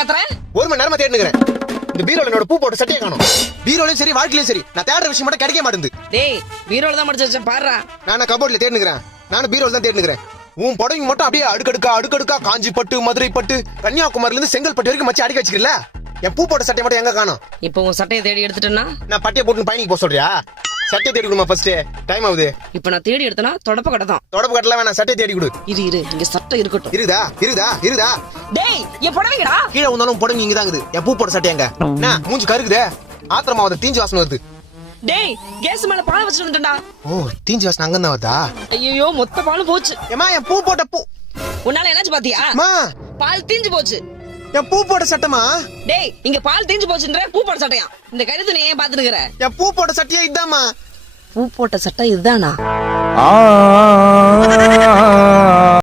கத்துறேன்? 1 மணி நேரமா தேடினுக்கிறேன். இந்த பீரோல என்னோட பூ போட்ட சட்டையை காணோம். பீரோலயும் சரி வாழ்க்கையிலும் சரி நான் தேடுற விஷயம் மட்டும் கிடைக்க மாட்டேங்குது. டேய் பீரோல தான் மடிச்சு வச்சேன் பாருடா. நான் கபோர்ட்ல தேடினுக்கிறேன். நானும் பீரோல தான் தேடினுக்கிறேன். உன் புடவைங்க மட்டும் அப்படியே அடுக்கடுக்கா காஞ்சி பட்டு, மதுரை பட்டு, கன்னியாகுமரில இருந்து செங்கல்பட்டு வரைக்கும் மச்சி அடிக்க வச்சுக்கல. என் பூ போட்ட சட்டை மட்டும் எங்க காணோம்? இப்போ உன் சட்டையை தேடி எடுத்துட்டேன்னா நான் பட்டியை போட்டு பயணிக்கு போக சொல்றியா? சட்டை தேடி கொடுமா ஃபர்ஸ்ட். டைம் ஆகுது. இப்போ நான் தேடி எடுத்தனா தொடப்ப கடை தான். தொடப்பு கட்டலாம் வேணாம், சட்டை தேடி கொடு. இரு இங்க சட்டை இருக்கட்டும். இருக்குதா? டேய் என் புடவைங்கடா. கீழே வந்தாலும் புடவை இங்க தாங்குது. என் பூ போட்ட சட்டை எங்க? என்ன மூஞ்சி கருக்குதே? ஆத்திரமா வந்து தீஞ்சு வாசனை வருது. டேய் கேஸ் மேல பால் வச்சிட்டு வந்துட்டேன்டா. ஓ தீஞ்சு வாசனை அங்க தான் வருதா? ஐயோ மொத்த பாலும் போச்சு. ஏமா என் பூ போட்ட பூ உன்னால என்னாச்சு பாத்தியா? பால் தீஞ்சு போச்சு. என் பூ போட்ட சட்டமா? டேய் இங்க பால் தீஞ்சு போச்சுன்ற பூ போட்ட சட்டையா? இந்த கருத்து நீ ஏன் பாத்துக்கிற? என் பூ போட்ட சட்டையா இதாமா? பூ போட்ட சட்டை இதுதானா?